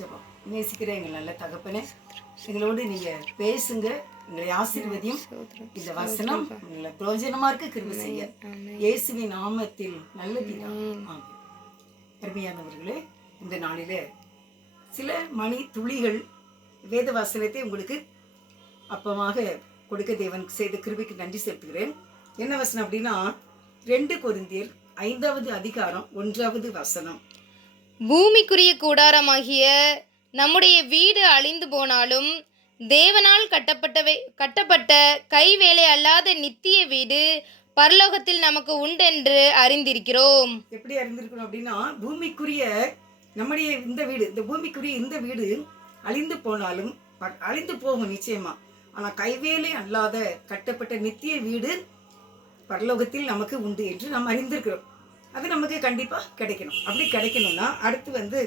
ஜெபம். நேசிக்கிற எங்கள் நல்ல தகப்பனே, எங்களோடு நீங்க பேசுங்க, எங்களை ஆசீர்வதியும். இந்த வசனம் உங்களை பிரயோஜனமா இருக்க கிருபை செய்ய இயேசுவின் நாமத்தில் நல்ல பிதாவே. ஆமென். அருமையானவர்களே, இந்த நாளிலே சில மணி துளிகள் வேத வசனத்தை உங்களுக்கு அப்பமாக கொடுக்க தேவன் செய்த கிருபைக்கு நன்றி செலுத்துகிறேன். என்ன வசனம் அப்படின்னா 2 கொரிந்தியர் 5வது அதிகாரம் 1வது வசனம். பூமிக்குரிய கூடாரமாகிய நம்முடைய வீடு அழிந்து போனாலும் தேவனால் கட்டப்பட்ட கைவேலை அல்லாத நித்திய வீடு பரலோகத்தில் நமக்கு உண்டென்று அறிந்திருக்கிறோம். எப்படி அறிந்திருக்கணும் அப்படின்னா, பூமிக்குரிய நம்முடைய இந்த வீடு, இந்த பூமிக்குரிய இந்த வீடு அழிந்து போனாலும் அழிந்து போகும் நிச்சயமா. ஆனால் கைவேலை அல்லாத கட்டப்பட்ட நித்திய வீடு பரலோகத்தில் நமக்கு உண்டு என்று நாம் அறிந்திருக்கிறோம். அது நமக்கு கண்டிப்பாக கிடைக்கணும். அப்படி கிடைக்கணும்னா அடுத்து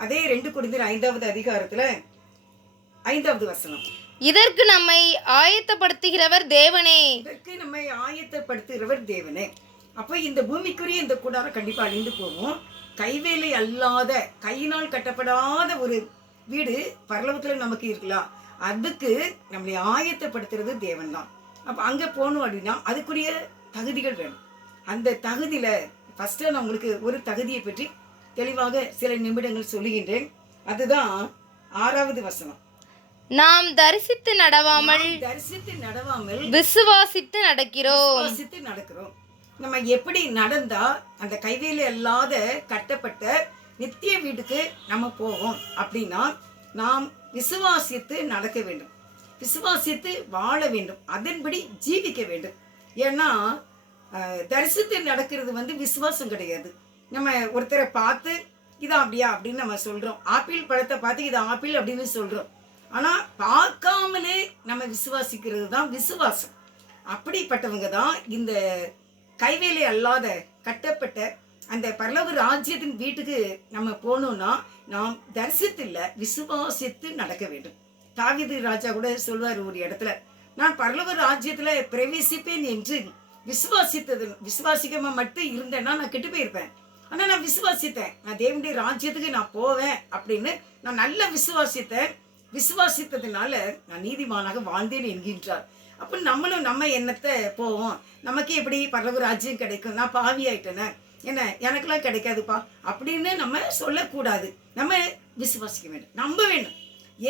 அதே 2 கொரிந்தியர் 5வது அதிகாரத்தில் 5வது வசனம். இதற்கு நம்மை ஆயத்தப்படுத்துகிறவர் தேவனே. இதற்கு நம்மை ஆயத்தப்படுத்துகிறவர் தேவனே. அப்போ இந்த பூமிக்குரிய இந்த கூடாரம் கண்டிப்பாக அழிந்து போகும். கைவேலை அல்லாத கையினால் கட்டப்படாத ஒரு வீடு பரலோகத்தில் நமக்கு இருக்கலாம். அதுக்கு நம்மளை ஆயத்தப்படுத்துறது தேவன் தான். அப்போ அங்கே போகணும் அப்படின்னா அதுக்குரிய தகுதிகள் வேணும். அந்த தகுதியில் ஃபஸ்ட்டு நான் உங்களுக்கு ஒரு தகுதியை பற்றி தெளிவாக சில நிமிடங்கள் சொல்லுகின்றேன். அதுதான் 6வது வசனம். நாம் தரிசித்து நடவாமல் விசுவாசித்து நடக்கிறோம். நம்ம எப்படி நடந்தா அந்த கைவேலை அல்லாத கட்டப்பட்ட நித்திய வீட்டுக்கு நம்ம போவோம் அப்படின்னா நாம் விசுவாசித்து நடக்க வேண்டும், விசுவாசித்து வாழ வேண்டும், அதன்படி ஜீவிக்க வேண்டும். ஏன்னா தரிசித்து நடக்கிறது விசுவாசம் கிடையாது. நம்ம ஒருத்தரை பார்த்து இது அப்படியா அப்படின்னு நம்ம சொல்கிறோம். ஆப்பிள் பழத்தை பார்த்து இது ஆப்பிள் அப்படின்னு சொல்கிறோம். ஆனால் பார்க்காமலே நம்ம விசுவாசிக்கிறது தான் விசுவாசம். அப்படிப்பட்டவங்க தான் இந்த கைவேலை அல்லாத கட்டப்பட்ட அந்த பரலோக ராஜ்யத்தின் வீட்டுக்கு நம்ம போகணுன்னா நாம் தரிசித்து இல்லை, விசுவாசித்து நடக்க வேண்டும். தாவீது ராஜா கூட சொல்வார் ஒரு இடத்துல, நான் பரலோக ராஜ்யத்தில் பிரவேசிப்பேன் என்று விசுவாசிக்காம மட்டும் இருந்தேன்னா நான் கெட்டு போயிருப்பேன். ஆனால் நான் விசுவாசித்தேன், நான் தேவனுடைய ராஜ்யத்துக்கு நான் போவேன் அப்படின்னு நான் நல்லா விசுவாசித்ததுனால நான் நீதிமானாக வாழ்ந்தேன் என்கின்றார். அப்போ நம்மளும் நம்ம எண்ணத்தை போவோம், நமக்கு எப்படி பரலோக ராஜ்யம் கிடைக்கும், நான் பாவி ஆயிட்டேனே, என்ன எனக்கெல்லாம் கிடைக்காதுப்பா அப்படின்னு நம்ம சொல்லக்கூடாது. நம்ம விசுவாசிக்க வேண்டும், நம்ப வேண்டும்.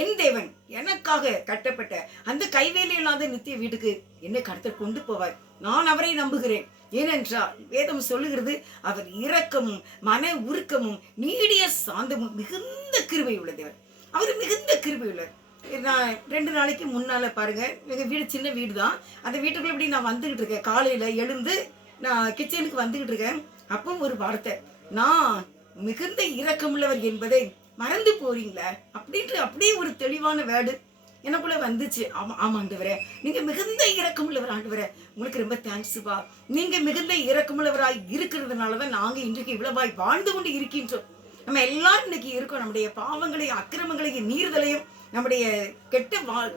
என் தேவன் எனக்காக கட்டப்பட்ட அந்த கைவேலை இல்லாத நித்திய வீட்டுக்கு என்னை கருத்தில் கொண்டு போவார். நான் அவரை நம்புகிறேன். ஏனென்றால் வேதம் சொல்லுகிறது, அவர் இரக்கமும் மன உருக்கமும் நீடிய சாந்தமும் மிகுந்த கிருபை உள்ள தேவன். அவர் மிகுந்த கிருபை உள்ளவர். நான் 2 நாளைக்கு முன்னால் பாருங்கள், எங்கள் வீடு சின்ன வீடு தான். அந்த வீட்டுக்குள்ளே இப்படி நான் வந்துக்கிட்டு இருக்கேன். காலையில் எழுந்து நான் கிச்சனுக்கு வந்துக்கிட்டு இருக்கேன். அப்போ ஒரு வார்த்தை, நான் மிகுந்த இரக்கமுள்ளவர் என்பதை மறந்து போறீங்களா அப்படியே ஒரு தெளிவான வேர்டு எனக்குள்ள வந்துச்சு. ஆமாண்டவரே, நீங்க மிகுந்த இரக்கமுள்ளவர் ஆண்டவரே, உங்களுக்கு ரொம்ப தேங்க்ஸுப்பா. நீங்க மிகுந்த இரக்கமுள்ளவராய் இருக்கிறதுனால தான் நாங்க இன்றைக்கு இவ்வளவாய் வாழ்ந்து கொண்டு இருக்கின்றோம். நம்ம எல்லாரும் இன்னைக்கு இருக்கோம். நம்முடைய பாவங்களையும் அக்கிரமங்களையும் மீறுதலையும் நம்முடைய கெட்ட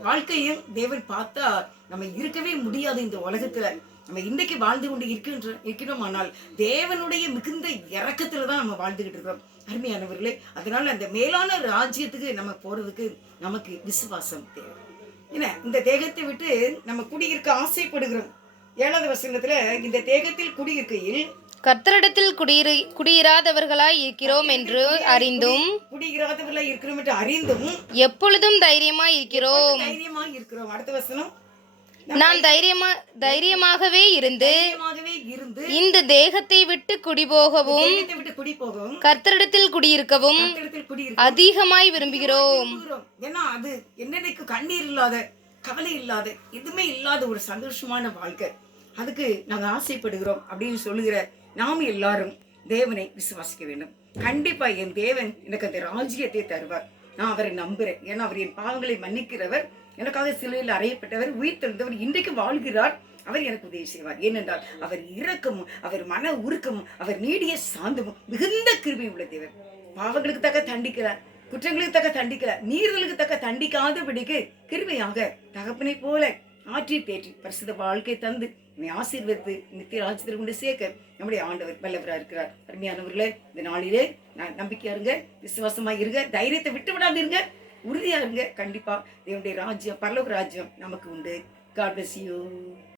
வாழ்க்கையும் தேவன் பார்த்தா நம்ம இருக்கவே முடியாது. இந்த உலகத்துல நம்ம இன்றைக்கு வாழ்ந்து கொண்டு இருக்கிறோம். ஆனால் தேவனுடைய மிகுந்த இரக்கத்துல தான் நம்ம வாழ்ந்துகிட்டு இருக்கிறோம். அருமையானவர்களே, அதனால அந்த மேலான ராஜ்யத்துக்கு நம்ம போறதுக்கு நமக்கு விசுவாசம் தேவை. ஏன்னா இந்த தேகத்தை விட்டு நம்ம குடியிருக்க ஆசைப்படுகிறோம். 7வது வசனத்துல இந்த தேகத்தில் குடியிருக்கையில் கர்த்தரிடத்தில் குடியிராதவர்களாய் இருக்கிறோம் என்று அறிந்தும் எப்பொழுதும் தைரியமாய் இருக்கிறோம். அடுத்த வசனம், நாம் தைரியமாகவே இருந்து இந்த தேகத்தை விட்டு குடிபோகவும் கர்த்தரிடத்தில் குடியிருக்கவும் அதிகமாய் விரும்புகிறோம். ஏன்னா அது என்னைக்கு கண்ணீர் இல்லாத, கவலை இல்லாத, எதுவுமே இல்லாத ஒரு சந்தோஷமான வாழ்க்கை, அதுக்கு நாங்கள் ஆசைப்படுகிறோம் அப்படின்னு சொல்லுகிற நாம் எல்லாரும் தேவனை விசுவாசிக்க வேண்டும். கண்டிப்பா என் தேவன் எனக்கு அந்த ராஜ்யத்தை தருவார். நான் அவரை நம்புறேன். ஏன்னா அவர் என் பாவங்களை மன்னிக்கிறவர், எனக்காக சிலுவையில் அறையப்பட்டவர், உயிர் தெழுந்தவர், இன்றைக்கு வாழ்கிறார். அவர் எனக்கு உதவி செய்வார். ஏனென்றால் அவர் இரக்கமும் அவர் மன உருக்கமும் அவர் நீடிய சாந்தமும் மிகுந்த கிருபை உள்ள தேவன். பாவங்களுக்கு தக்க தண்டிக்கிறார், குற்றங்களுக்கு தக்க தண்டிக்கிறார், நீர்களுக்கு தக்க தண்டிக்காதபடிக்கு கிருபையாக தகப்பனை போல ஆற்றி தேற்றி பரிசுத்த வாழ்க்கை தந்து நம்மை ஆசீர்வதித்து நித்திய ராஜ்யத்தில் கொண்டு சேர்க்க நம்முடைய ஆண்டவர் வல்லவராக இருக்கிறார். அருமையானவர்களே, இந்த நாளிலே நான் நம்பிக்கையா இருங்க, விசுவாசமா இருங்க, தைரியத்தை விட்டு விடாதீங்க, உறுதியா இருங்க. கண்டிப்பா தேவனுடைய ராஜ்யம், பரலோக ராஜ்யம் நமக்கு உண்டு. God bless you.